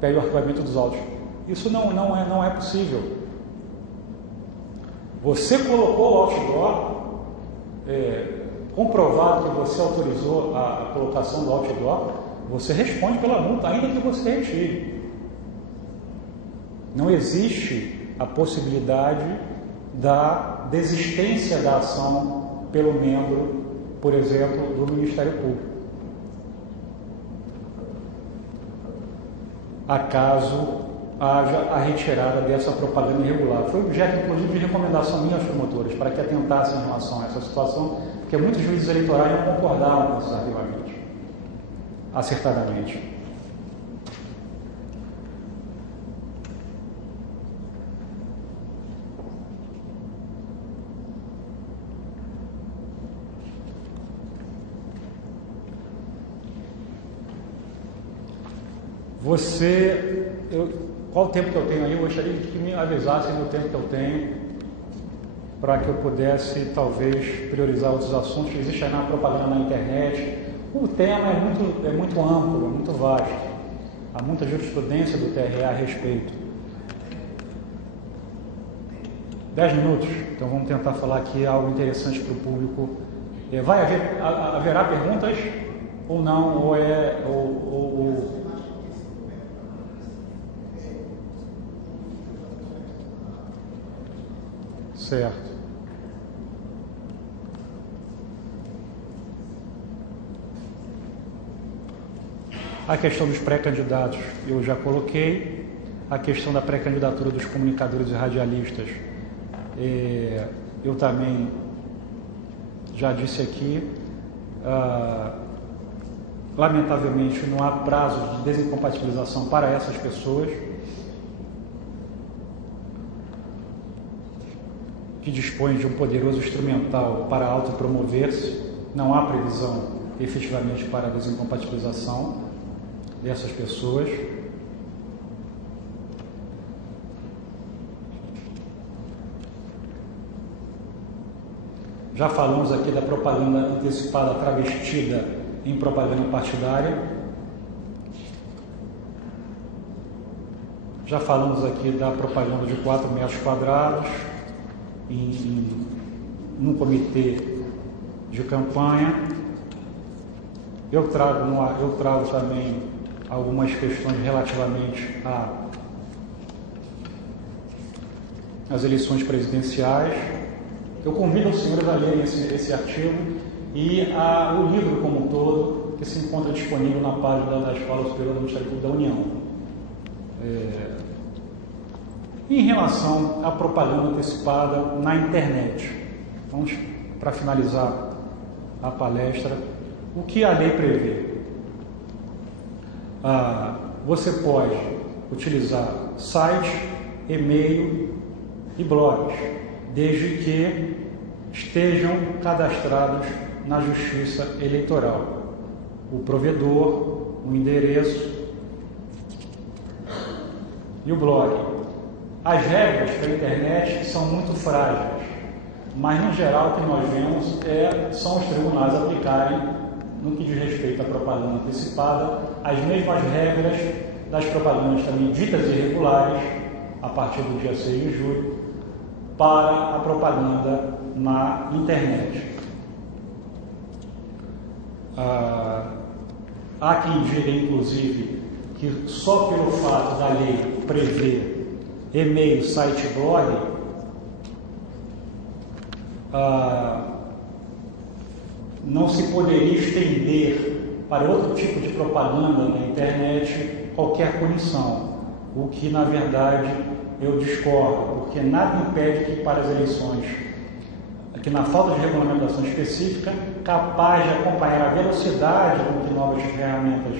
pede o arquivamento dos autos. Isso não é possível. Você colocou o outdoor, comprovado que você autorizou a colocação do outdoor, você responde pela multa, ainda que você retire. Não existe a possibilidade da desistência da ação pelo membro, por exemplo, do Ministério Público. Acaso haja a retirada dessa propaganda irregular. Foi objeto, inclusive, de recomendação minha aos promotores, para que atentassem em relação a essa situação, porque muitos juízes eleitorais não concordavam com esses arquivamentos, acertadamente. Qual o tempo que eu tenho aí? Eu gostaria que me avisassem do tempo que eu tenho, para que eu pudesse, talvez, priorizar outros assuntos. Existe aí na propaganda na internet. O tema é muito amplo, é muito vasto. Há muita jurisprudência do TRE a respeito. 10 minutos, então vamos tentar falar aqui algo interessante para o público. Haverá perguntas ou não? Certo. A questão dos pré-candidatos eu já coloquei. A questão da pré-candidatura dos comunicadores e radialistas eu também já disse aqui. Lamentavelmente não há prazo de desincompatibilização para essas pessoas que dispõem de um poderoso instrumental para autopromover-se. Não há previsão efetivamente para a desincompatibilização dessas pessoas. Já falamos aqui da propaganda antecipada travestida em propaganda partidária. Já falamos aqui da propaganda de 4 metros quadrados. num comitê de campanha. Eu trago também algumas questões relativamente às eleições presidenciais. Eu convido os senhores a lerem esse artigo e o livro como um todo, que se encontra disponível na página da Escola Superior do Ministério Público da União. Em relação à propaganda antecipada na internet, vamos para finalizar a palestra, o que a lei prevê? Você pode utilizar site, e-mail e blogs, desde que estejam cadastrados na Justiça Eleitoral. O provedor, o endereço e o blog. As regras da internet são muito frágeis, mas no geral o que nós vemos são os tribunais aplicarem, no que diz respeito à propaganda antecipada, as mesmas regras das propagandas também ditas irregulares, a partir do dia 6 de julho, para a propaganda na internet. Há quem diga, inclusive, que só pelo fato da lei prever e-mail, site e blog, não se poderia estender para outro tipo de propaganda na internet qualquer punição, o que, na verdade, eu discordo, porque nada impede que para as eleições, que na falta de regulamentação específica, capaz de acompanhar a velocidade com que novas ferramentas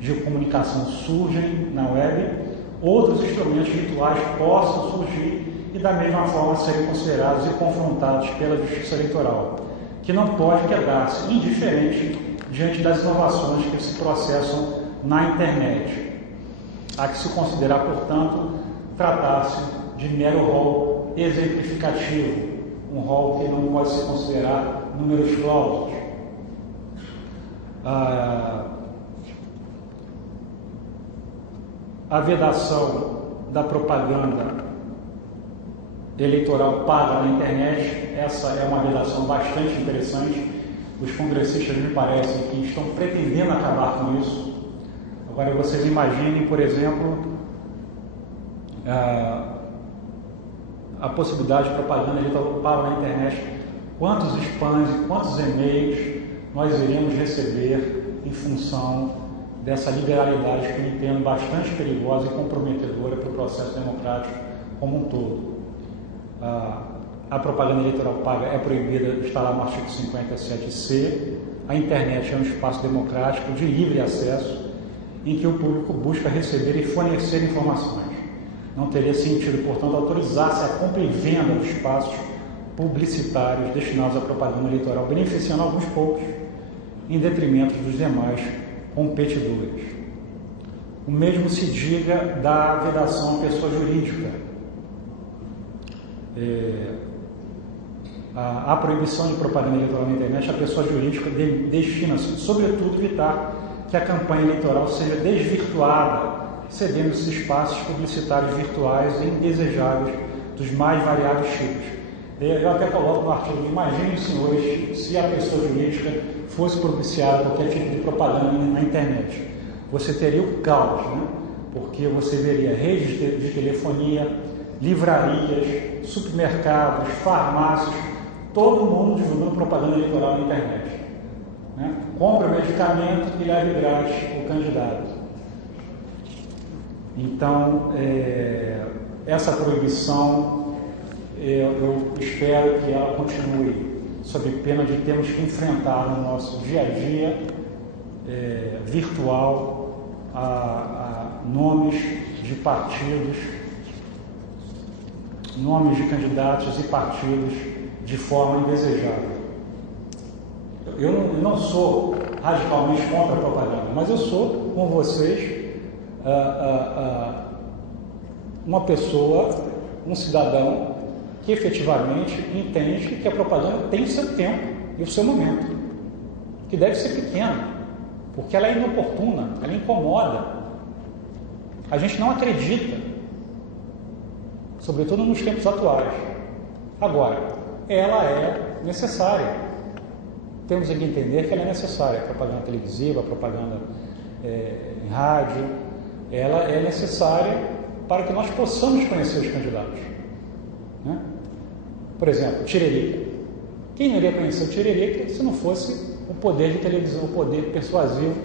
de comunicação surgem na web, outros instrumentos virtuais possam surgir e da mesma forma serem considerados e confrontados pela Justiça Eleitoral, que não pode quedar-se indiferente diante das inovações que se processam na internet. Há que se considerar, portanto, tratar-se de mero rol exemplificativo, um rol que não pode se considerar números clausos. A vedação da propaganda eleitoral paga na internet, essa é uma vedação bastante interessante. Os congressistas me parecem que estão pretendendo acabar com isso. Agora vocês imaginem, por exemplo, a possibilidade de propaganda eleitoral paga na internet. Quantos spams e quantos e-mails nós iremos receber em função dessa liberalidade que eu entendo bastante perigosa e comprometedora para o processo democrático como um todo. A propaganda eleitoral paga é proibida, está lá no artigo 57C. A internet é um espaço democrático de livre acesso em que o público busca receber e fornecer informações. Não teria sentido, portanto, autorizar-se a compra e venda dos espaços publicitários destinados à propaganda eleitoral, beneficiando alguns poucos em detrimento dos demais competidores. O mesmo se diga da vedação à pessoa jurídica. A proibição de propaganda eleitoral na internet, a pessoa jurídica destina-se, sobretudo, a evitar que a campanha eleitoral seja desvirtuada, cedendo esses espaços publicitários virtuais e indesejáveis dos mais variados tipos. Eu até coloco no artigo: imaginem, senhores, se a pessoa jurídica fosse propiciada qualquer tipo de propaganda na internet. Você teria o caos, né? Porque você veria redes de telefonia, livrarias, supermercados, farmácias, todo mundo divulgando propaganda eleitoral na internet. Né? Compre o medicamento e leve grátis o candidato. Então, essa proibição, eu espero que ela continue, sob pena de termos que enfrentar no nosso dia a dia virtual a nomes de partidos, nomes de candidatos e partidos de forma indesejável. Eu não sou radicalmente contra a propaganda, mas eu sou, com vocês, uma pessoa, um cidadão que efetivamente entende que a propaganda tem o seu tempo e o seu momento, que deve ser pequeno, porque ela é inoportuna, ela incomoda. A gente não acredita, sobretudo nos tempos atuais, Agora, ela é necessária. Temos que entender que ela é necessária. A propaganda televisiva, a propaganda em rádio, ela é necessária para que nós possamos conhecer os candidatos. Né? Por exemplo, Tiririca. Quem não iria conhecer o Tiririca se não fosse o poder de televisão, o poder persuasivo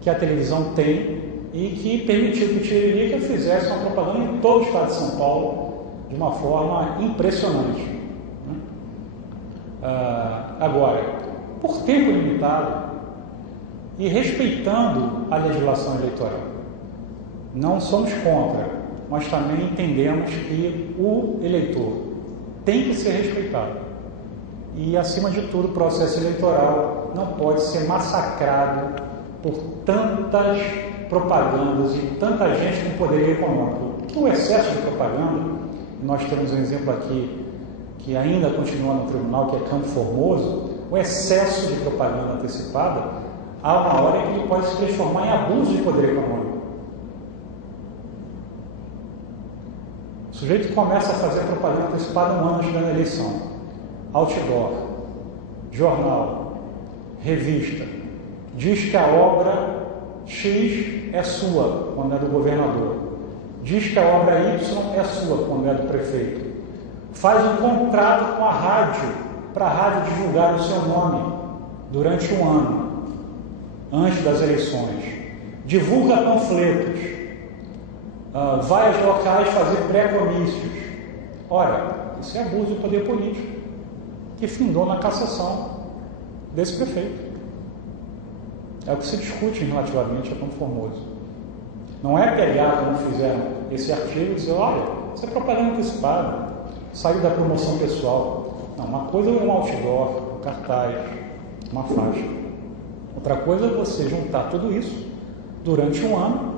que a televisão tem e que permitiu que o Tiririca fizesse uma propaganda em todo o estado de São Paulo de uma forma impressionante. Né? Agora, por tempo limitado e respeitando a legislação eleitoral, não somos contra, mas também entendemos que o eleitor tem que ser respeitado. E, acima de tudo, o processo eleitoral não pode ser massacrado por tantas propagandas e tanta gente com poder econômico. Porque o excesso de propaganda, nós temos um exemplo aqui que ainda continua no tribunal, que é Campo Formoso, o excesso de propaganda antecipada, há uma hora que ele pode se transformar em abuso de poder econômico. O sujeito começa a fazer propaganda antecipada um ano antes da eleição. Outdoor, jornal, revista, diz que a obra X é sua quando é do governador, diz que a obra Y é sua quando é do prefeito, faz um contrato com a rádio para a rádio divulgar o seu nome durante um ano antes das eleições, divulga panfletos, vai aos locais fazer pré-comícios. Ora, isso é abuso de poder político que findou na cassação desse prefeito. É o que se discute relativamente a Campo Formoso. Não é pegar, como fizeram esse artigo, e dizer, olha, isso é propaganda antecipada, saiu da promoção pessoal. Não, uma coisa é um outdoor, um cartaz, uma faixa. Outra coisa é você juntar tudo isso durante um ano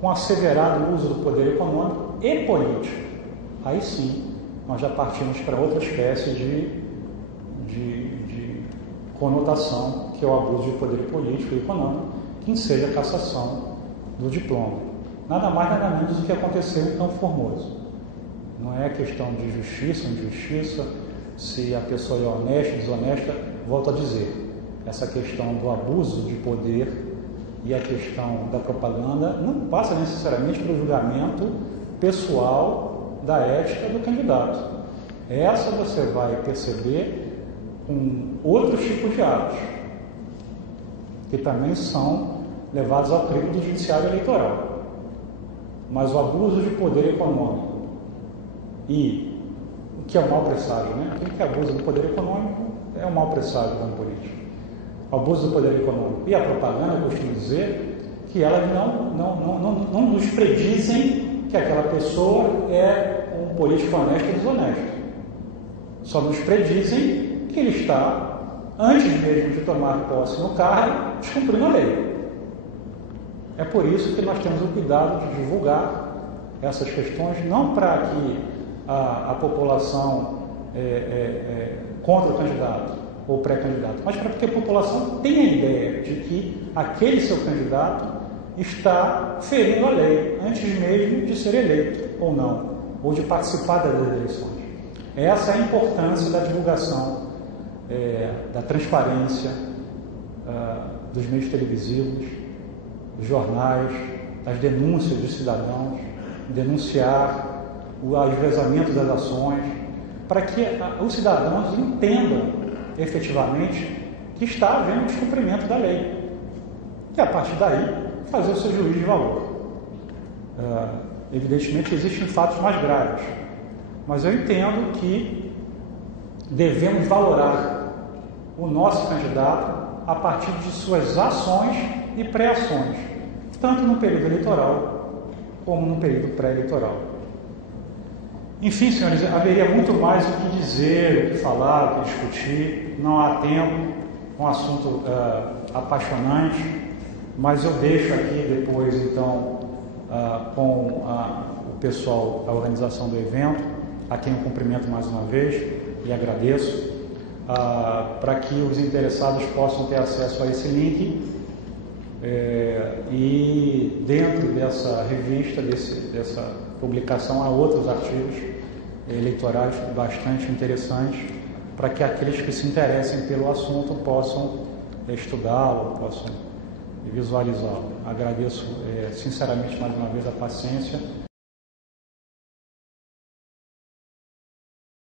com asseverado uso do poder econômico e político. Aí sim, nós já partimos para outra espécie de conotação, que é o abuso de poder político e econômico, que enseja a cassação do diploma. Nada mais, nada menos do que aconteceu em Campo Formoso. Não é questão de justiça ou injustiça, se a pessoa é honesta, desonesta, volto a dizer, essa questão do abuso de poder e a questão da propaganda não passa necessariamente pelo julgamento pessoal da ética do candidato. Essa você vai perceber com outros tipos de atos, que também são levados ao crivo do judiciário eleitoral. Mas o abuso de poder econômico e o que é um mau presságio, né? Aquele que abusa do poder econômico é um mau presságio no político. O abuso do poder econômico e a propaganda, eu costumo dizer que elas não nos predizem que aquela pessoa é um político honesto ou desonesto. Só nos predizem que ele está, antes mesmo de tomar posse no cargo, descumprindo a lei. É por isso que nós temos o cuidado de divulgar essas questões, não para que a população contra o candidato ou pré-candidato, mas para que a população tenha a ideia de que aquele seu candidato está ferindo a lei, antes mesmo de ser eleito ou não, ou de participar das eleições. Essa é a importância da divulgação, da transparência, dos meios televisivos, dos jornais, das denúncias dos cidadãos, denunciar o vazamento das ações, para que os cidadãos entendam efetivamente que está havendo descumprimento da lei. E a partir daí, fazer o seu juízo de valor. Evidentemente, existem fatos mais graves, mas eu entendo que devemos valorar o nosso candidato a partir de suas ações e pré-ações, tanto no período eleitoral como no período pré-eleitoral. Enfim, senhores, haveria muito mais o que dizer, o que falar, o que discutir. Não há tempo, um assunto apaixonante, mas eu deixo aqui depois, então, com o pessoal da organização do evento, a quem eu cumprimento mais uma vez e agradeço, para que os interessados possam ter acesso a esse link e dentro dessa revista, dessa publicação, há outros artigos eleitorais bastante interessantes para que aqueles que se interessem pelo assunto possam estudá-lo, possam visualizá-lo. Agradeço sinceramente mais uma vez a paciência